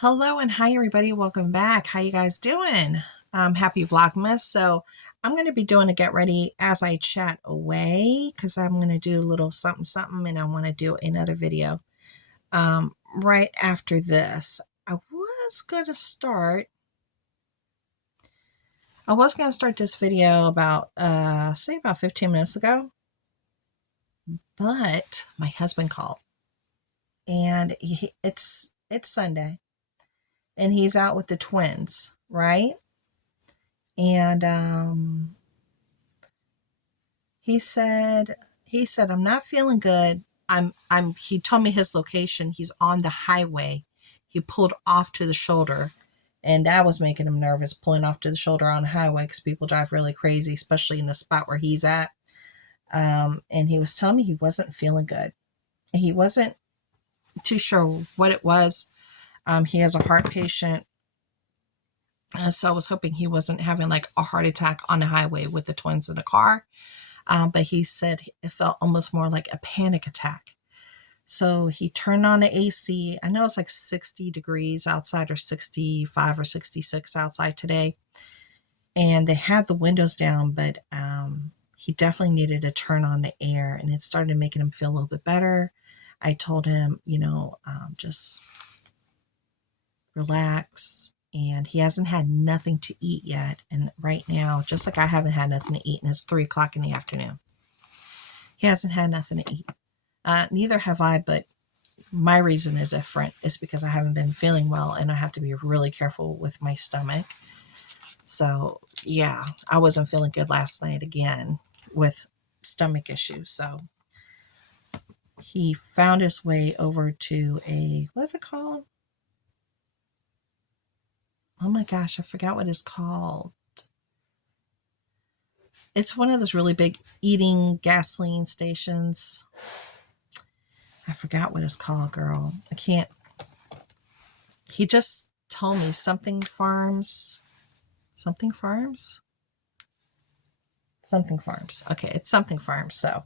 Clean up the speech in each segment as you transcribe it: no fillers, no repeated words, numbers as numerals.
Hello and hi everybody, welcome back. How you guys doing? Happy Vlogmas. So I'm going to be doing a get ready as I chat away because I'm going to do a little something and I want to do another video right after this. I was going to start this video about say about 15 minutes ago, but my husband called and it's Sunday and he's out with the twins, right? And he said, I'm not feeling good. He told me his location. He's on the highway. He pulled off to the shoulder, and that was making him nervous, pulling off to the shoulder on the highway because people drive really crazy, especially in the spot where he's at. And he was telling me he wasn't feeling good. He wasn't too sure what it was. He has a heart patient. So I was hoping he wasn't having like a heart attack on the highway with the twins in the car. But he said it felt almost more like a panic attack. So he turned on the AC. I know it's like 60 degrees outside or 65 or 66 outside today. And they had the windows down, but he definitely needed to turn on the air, and it started making him feel a little bit better. I told him, just relax. And he hasn't had nothing to eat yet. And right now, just like I haven't had nothing to eat, and it's 3 o'clock in the afternoon. He hasn't had nothing to eat. Neither have I, but my reason is different. It's because I haven't been feeling well and I have to be really careful with my stomach. So, yeah, I wasn't feeling good last night again with stomach issues. So, he found his way over to what's it called? Oh my gosh, I forgot what it's called. It's one of those really big eating gasoline stations. I forgot what it's called, girl. I can't. He just told me something farms. Something farms? Something farms. Okay, it's something farms. So,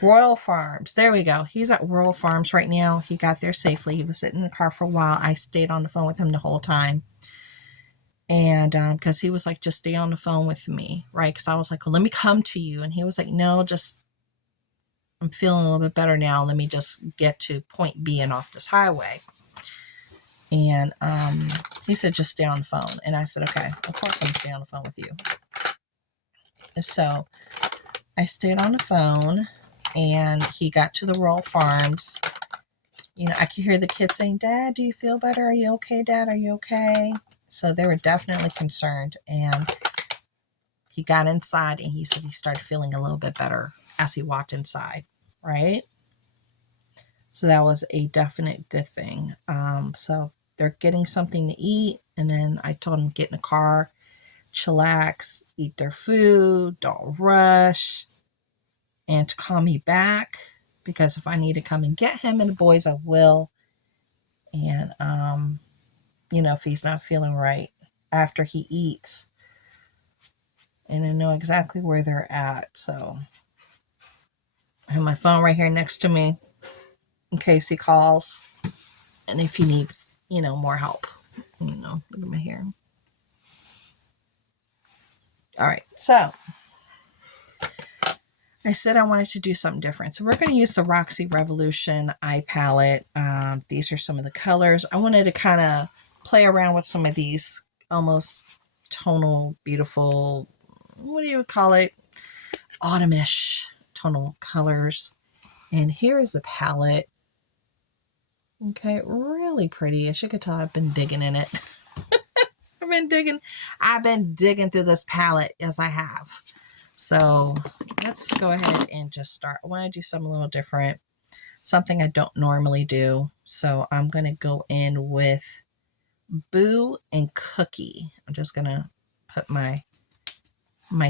Royal Farms. There we go. He's at Royal Farms right now. He got there safely. He was sitting in the car for a while. I stayed on the phone with him the whole time. And because he was like, just stay on the phone with me, right? Because I was like, well, let me come to you. And he was like, no, just, I'm feeling a little bit better now. Let me just get to point B and off this highway. And he said, just stay on the phone. And I said, okay, of course I'm going to stay on the phone with you. So I stayed on the phone and he got to the Royal Farms. I could hear the kids saying, Dad, do you feel better? Are you okay, Dad? Are you okay? So they were definitely concerned. And he got inside and he said he started feeling a little bit better as he walked inside, right? So that was a definite good thing. So they're getting something to eat. And then I told them, get in the car, chillax, eat their food, don't rush, and to call me back, because if I need to come and get him and the boys, I will. And, if he's not feeling right after he eats, and I know exactly where they're at. So I have my phone right here next to me in case he calls and if he needs, more help. Look at my hair. All right. So I said I wanted to do something different. So we're going to use the Roxy Revolution eye palette. These are some of the colors. I wanted to kind of play around with some of these almost tonal, beautiful, what do you call it? Autumnish tonal colors. And here is the palette. Okay, really pretty. As you can tell, I've been digging in it. I've been digging through this palette as I have. So let's go ahead and just start. I want to do something a little different, something I don't normally do. So I'm going to go in with Boo and Cookie. I'm just going to put my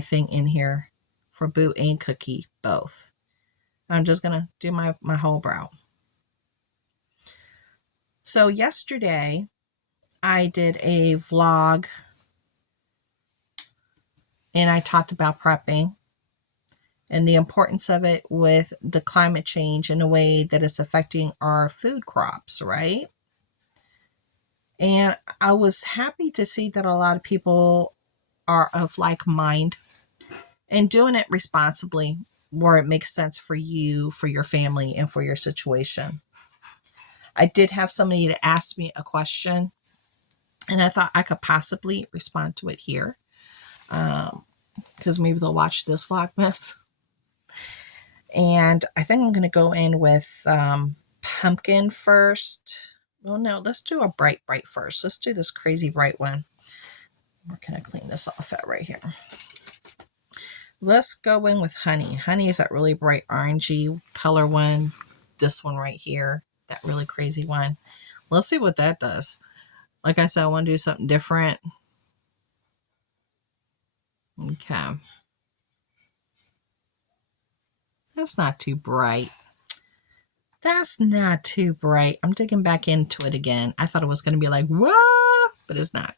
thing in here for Boo and Cookie both. I'm just going to do my whole brow. So yesterday I did a vlog and I talked about prepping and the importance of it with the climate change in a way that it's affecting our food crops, right? And I was happy to see that a lot of people are of like mind and doing it responsibly where it makes sense for you, for your family, and for your situation. I did have somebody to ask me a question, and I thought I could possibly respond to it here because maybe they'll watch this Vlogmas. And I think I'm going to go in with pumpkin first. Well, no, let's do a bright first. Let's do this crazy bright one. Where can I clean this off at right here? Let's go in with honey. Honey is that really bright orangey color one. This one right here, that really crazy one. Let's see what that does. Like I said, I want to do something different. Okay. That's not too bright. That's not too bright. I'm digging back into it again. I thought it was going to be like, whoa, but it's not.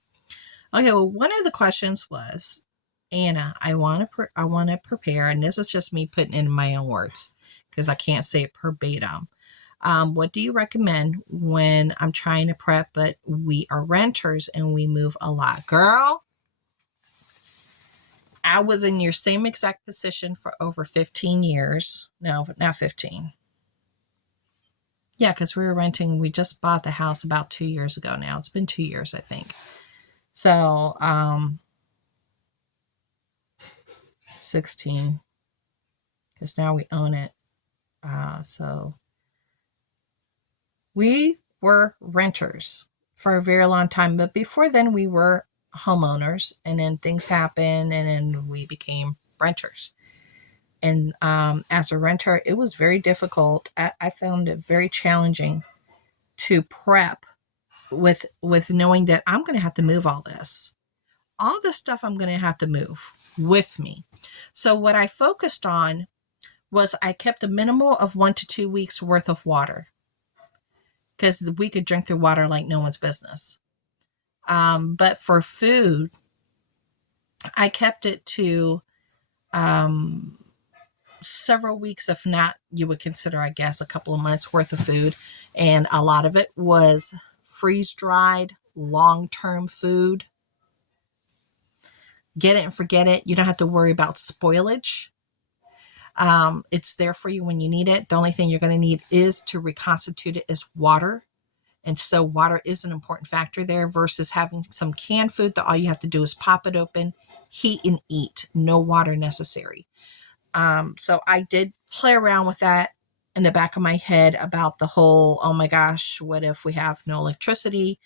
Okay, well, one of the questions was, Anna, I want to prepare, and this is just me putting it in my own words because I can't say it verbatim. What do you recommend when I'm trying to prep, but we are renters and we move a lot? Girl, I was in your same exact position for over 15 years. No, not 15. Yeah, because we were renting. We just bought the house about 2 years ago now. It's been 2 years, I think. So, 16, because now we own it. So we were renters for a very long time, but before then we were homeowners, and then things happened, and then we became renters. And as a renter, it was very difficult. I found it very challenging to prep with knowing that I'm going to have to move all this stuff. I'm going to have to move with me. So what I focused on was I kept a minimal of 1 to 2 weeks worth of water, because we could drink the water like no one's business. But for food, I kept it to several weeks, if not, you would consider, I guess, a couple of months worth of food. And a lot of it was freeze-dried, long-term food. Get it and forget it. You don't have to worry about spoilage. It's there for you when you need it. The only thing you're going to need is to reconstitute it is water. And so water is an important factor there versus having some canned food that all you have to do is pop it open, heat, and eat. No water necessary. So I did play around with that in the back of my head about the whole, oh my gosh, what if we have no electricity?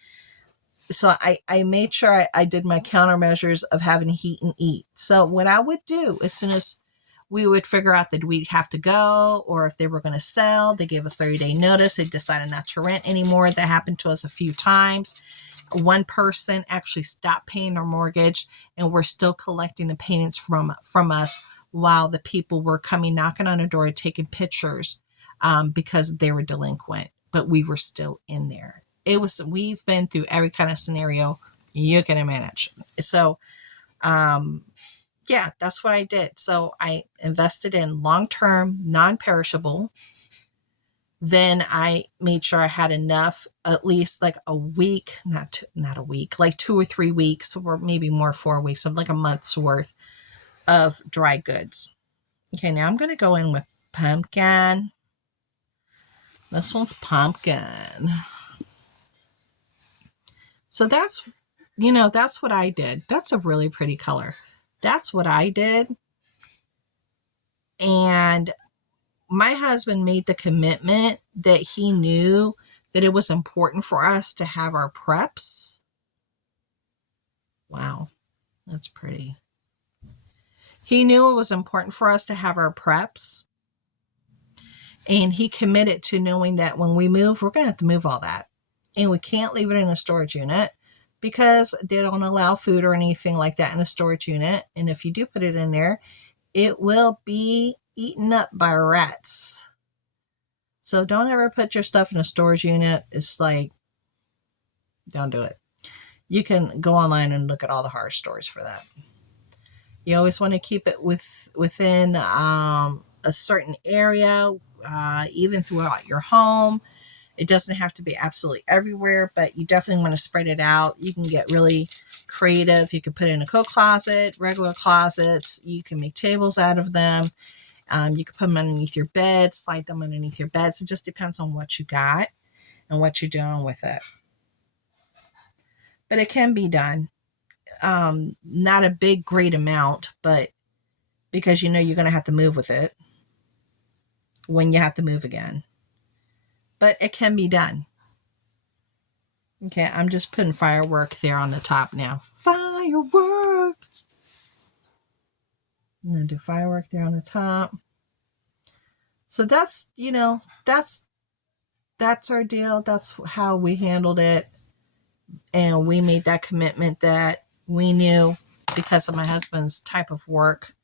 So I made sure I did my countermeasures of having to heat and eat. So what I would do as soon as we would figure out that we'd have to go, or if they were going to sell, they gave us 30-day notice. They decided not to rent anymore. That happened to us a few times. One person actually stopped paying their mortgage, and we're still collecting the payments from us while the people were coming knocking on the door and taking pictures because they were delinquent, but we were still in there. We've been through every kind of scenario you can imagine. So, yeah, that's what I did. So I invested in long-term, non-perishable. Then I made sure I had enough, at least like a week, not a week, like 2 or 3 weeks, or maybe more, 4 weeks, of like a month's worth of dry goods. Okay, now I'm going to go in with pumpkin. This one's pumpkin. So that's what I did. That's a really pretty color. That's what I did. And my husband made the commitment that he knew that it was important for us to have our preps. Wow, that's pretty. He knew it was important for us to have our preps. And he committed to knowing that when we move, we're going to have to move all that. And we can't leave it in a storage unit because they don't allow food or anything like that in a storage unit. And if you do put it in there, it will be eaten up by rats. So don't ever put your stuff in a storage unit. It's like, don't do it. You can go online and look at all the horror stories for that. You always want to keep it within a certain area, even throughout your home. It doesn't have to be absolutely everywhere, but you definitely want to spread it out. You can get really creative. You can put it in a coat closet, regular closets. You can make tables out of them. You can put them underneath your bed, slide them underneath your beds. It just depends on what you got and what you're doing with it. But it can be done. Not a big, great amount, but because you know you're going to have to move with it when you have to move again. But it can be done. Okay, I'm just putting firework there on the top now. Firework! I'm going to do firework there on the top. So that's, that's our deal. That's how we handled it. And we made that commitment that we knew, because of my husband's type of work,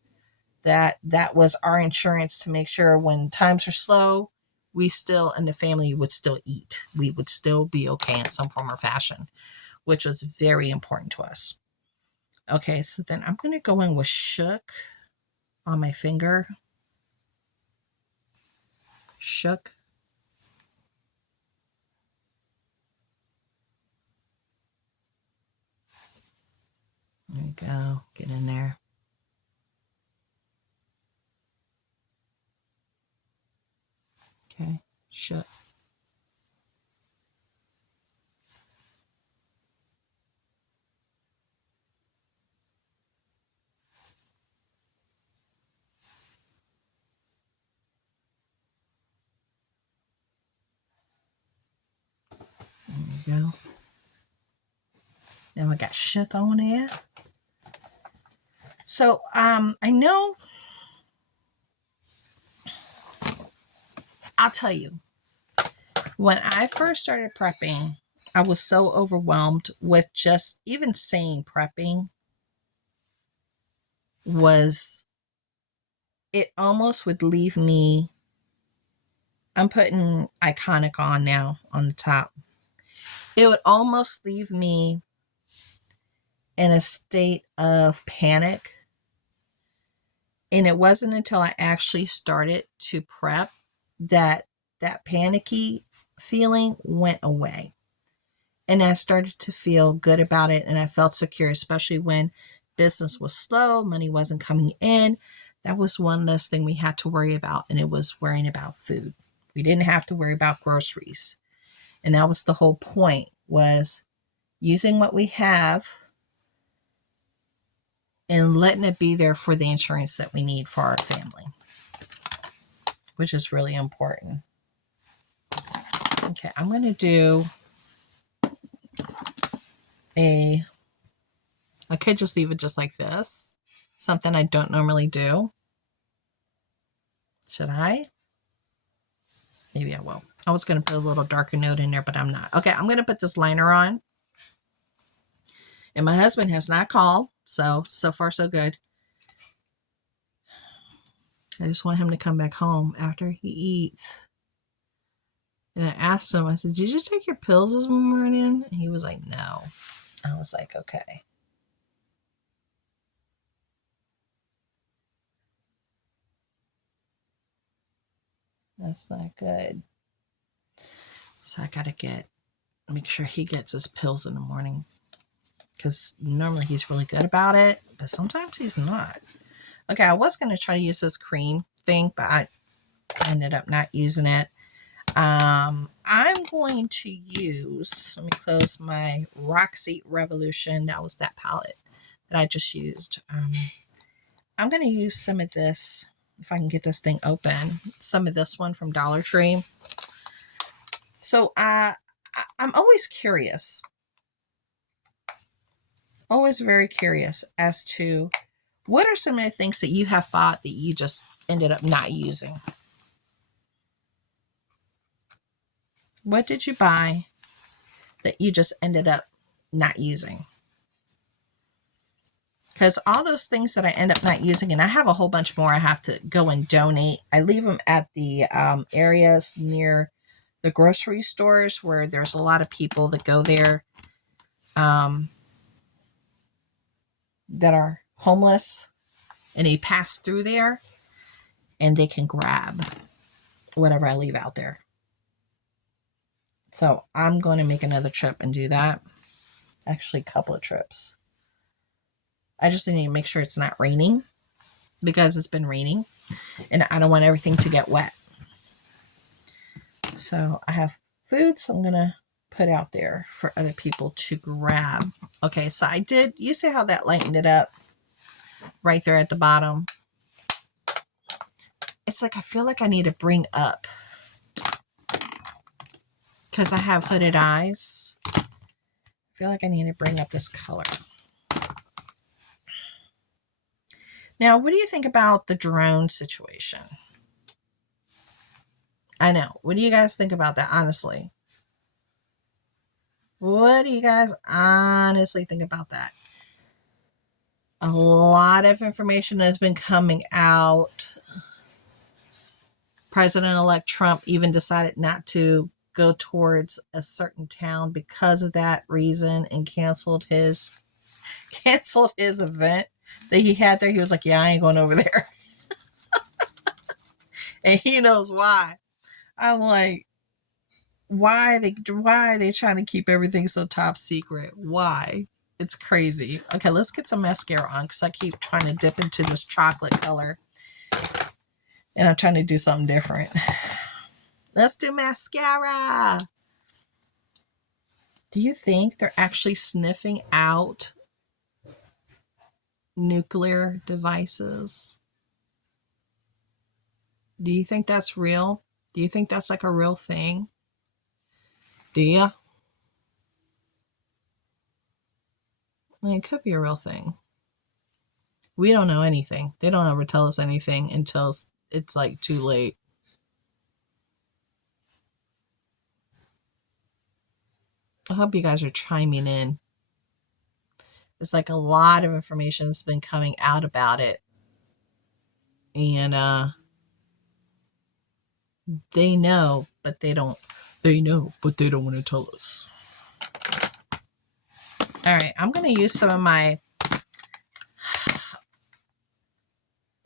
that was our insurance to make sure when times are slow, we still, and the family would still eat. We would still be okay in some form or fashion, which was very important to us. Okay, so then I'm going to go in with Shook on my finger. Shook. There you go. Get in there. Okay, Shook. There you go. Now I got Shook on it. So I know, I'll tell you, when I first started prepping, I was so overwhelmed with just even saying prepping it almost would leave me, I'm putting iconic on now on the top. It would almost leave me in a state of panic. And it wasn't until I actually started to prep that panicky feeling went away. And I started to feel good about it, and I felt secure, especially when business was slow, money wasn't coming in. That was one less thing we had to worry about, and it was worrying about food. We didn't have to worry about groceries. And that was the whole point, was using what we have and letting it be there for the insurance that we need for our family, which is really important. Okay, I'm going to do I could just leave it just like this. Something I don't normally do. Should I? Maybe I will. I was going to put a little darker note in there, but I'm not. Okay, I'm going to put this liner on. And my husband has not called, so far so good. I just want him to come back home after he eats. And I asked him, I said, did you just take your pills this morning? And he was like, no. I was like, okay. That's not good. So I got to make sure he gets his pills in the morning. Because normally he's really good about it, but sometimes he's not. Okay, I was going to try to use this cream thing, but I ended up not using it. I'm going to use, let me close my Roxy Revolution. That was that palette that I just used. I'm going to use some of this, if I can get this thing open, some of this one from Dollar Tree. So I'm always curious, always very curious as to what are some of the things that you have bought that you just ended up not using. What did you buy that you just ended up not using? Because all those things that I end up not using, and I have a whole bunch more I have to go and donate. I leave them at the areas near the grocery stores where there's a lot of people that go there that are homeless, and they pass through there and they can grab whatever I leave out there. So I'm going to make another trip and do that. Actually, a couple of trips. I just need to make sure it's not raining because it's been raining and I don't want everything to get wet. So I have food, so I'm going to put out there for other people to grab. Okay, so I did, you see how that lightened it up right there at the bottom? It's like I feel like I need to bring up because I have hooded eyes. I feel like I need to bring up this color. Now, what do you think about the drone situation? I know. What do you guys think about that, honestly? What do you guys honestly think about that? A lot of information has been coming out. President-elect Trump even decided not to go towards a certain town because of that reason and canceled his event that he had there. He was like, yeah, I ain't going over there. And he knows why. I'm like, why are they trying to keep everything so top secret? Why? It's crazy. Okay, let's get some mascara on because I keep trying to dip into this chocolate color. And I'm trying to do something different. Let's do mascara. Do you think they're actually sniffing out nuclear devices? Do you think that's real? Do you think that's like a real thing? Do you? Well, it could be a real thing. We don't know anything. They don't ever tell us anything until it's like too late. I hope you guys are chiming in. It's like a lot of information has been coming out about it. And they know, but they don't. They know, but they don't want to tell us. All right, I'm going to use some of my,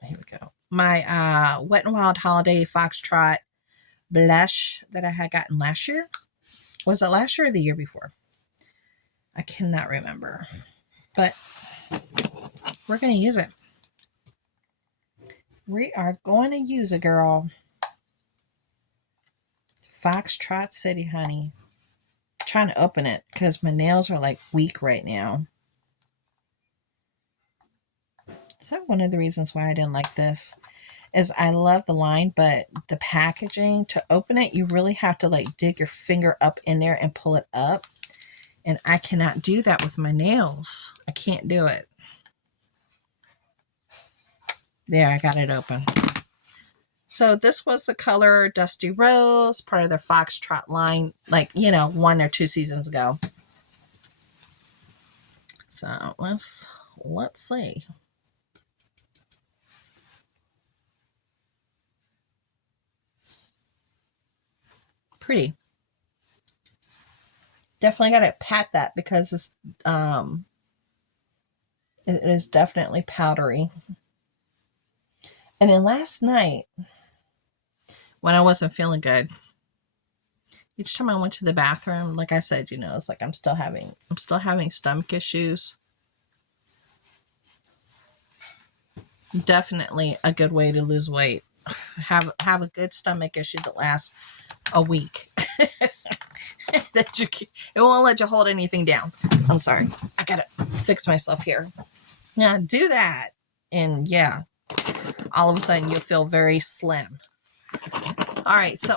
here we go, my Wet n Wild Holiday Foxtrot blush that I had gotten last year. Was it last year or the year before? I cannot remember. But we're going to use it. We are going to use it, girl. Foxtrot City, honey. I'm trying to open it because my nails are like weak right now. Is that one of the reasons why I didn't like this? Is I love the line, but the packaging, to open it, you really have to like dig your finger up in there and pull it up. And I cannot do that with my nails. I can't do it. There, I got it open. So this was the color Dusty Rose, part of their Foxtrot line, like, 1 or 2 seasons ago. So let's see. Pretty. Definitely got to pat that because it's it is definitely powdery. And then last night, when I wasn't feeling good, each time I went to the bathroom, like I said, it's like I'm still having stomach issues. Definitely a good way to lose weight. Have a good stomach issue that lasts a week. It won't let you hold anything down. I'm sorry. I gotta fix myself here. Yeah, do that. And yeah, all of a sudden you'll feel very slim. All right, so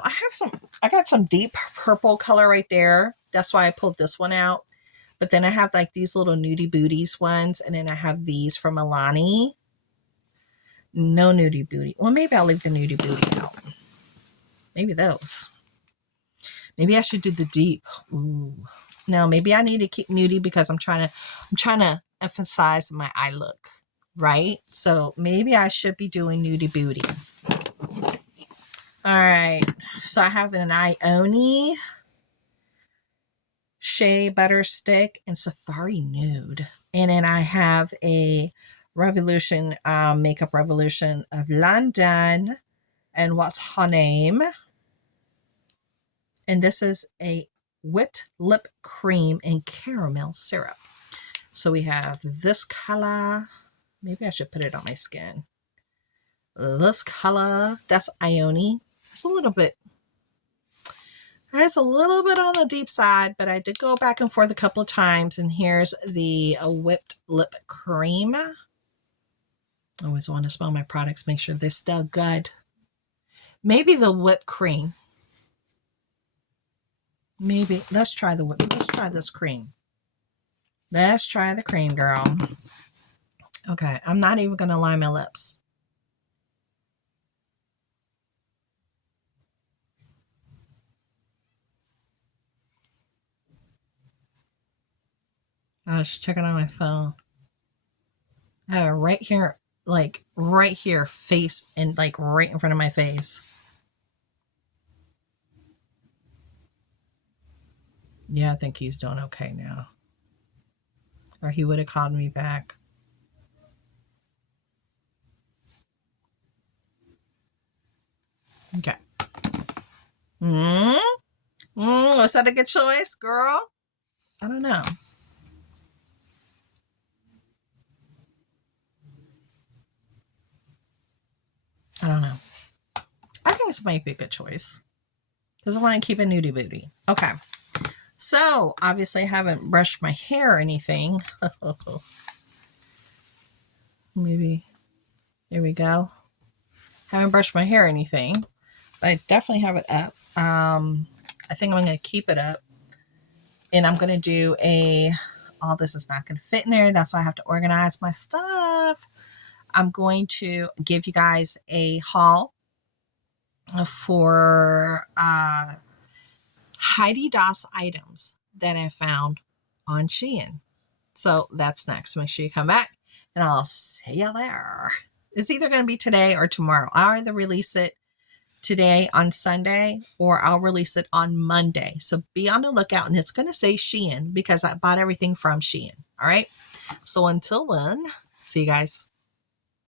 I got some deep purple color right there. That's why I pulled this one out. But then I have like these little nudie booties ones. And then I have these from Alani. No nudie booty. Well, maybe I'll leave the nudie booty out. Maybe those. Maybe I should do the deep. Ooh. No, maybe I need to keep nudie because I'm trying to emphasize my eye look, right? So maybe I should be doing nudie booty. All right. So I have an Ioni, Shea Butter Stick, and Safari Nude. And then I have a Revolution, Makeup Revolution of London. And what's her name? And this is a whipped lip cream and caramel syrup. So we have this color. Maybe I should put it on my skin. This color, that's Ione. It's a little bit on the deep side, but I did go back and forth a couple of times. And here's the whipped lip cream. I always want to smell my products, make sure they're still good. Maybe the whipped cream. Maybe. Let's try this cream. Let's try the cream, girl. Okay, I'm not even going to line my lips. I was checking on my phone. I have it right here, like right here, face, and like right in front of my face. Yeah, I think he's doing okay now. Or he would have called me back. Okay. Was that a good choice, girl? I don't know. I don't know. I think this might be a good choice. Because I want to keep it nudie booty. Okay. So, obviously I haven't brushed my hair or anything. Maybe. There we go. Haven't brushed my hair or anything. But I definitely have it up. I think I'm going to keep it up. And I'm going to do all this is not going to fit in there. That's why I have to organize my stuff. I'm going to give you guys a haul for Heidi Daas items that I found on Shein. So that's next. Make sure you come back and I'll see you there. It's either going to be today or tomorrow. I'll either release it today on Sunday or I'll release it on Monday. So be on the lookout, and it's going to say Shein because I bought everything from Shein. All right. So until then, see you guys.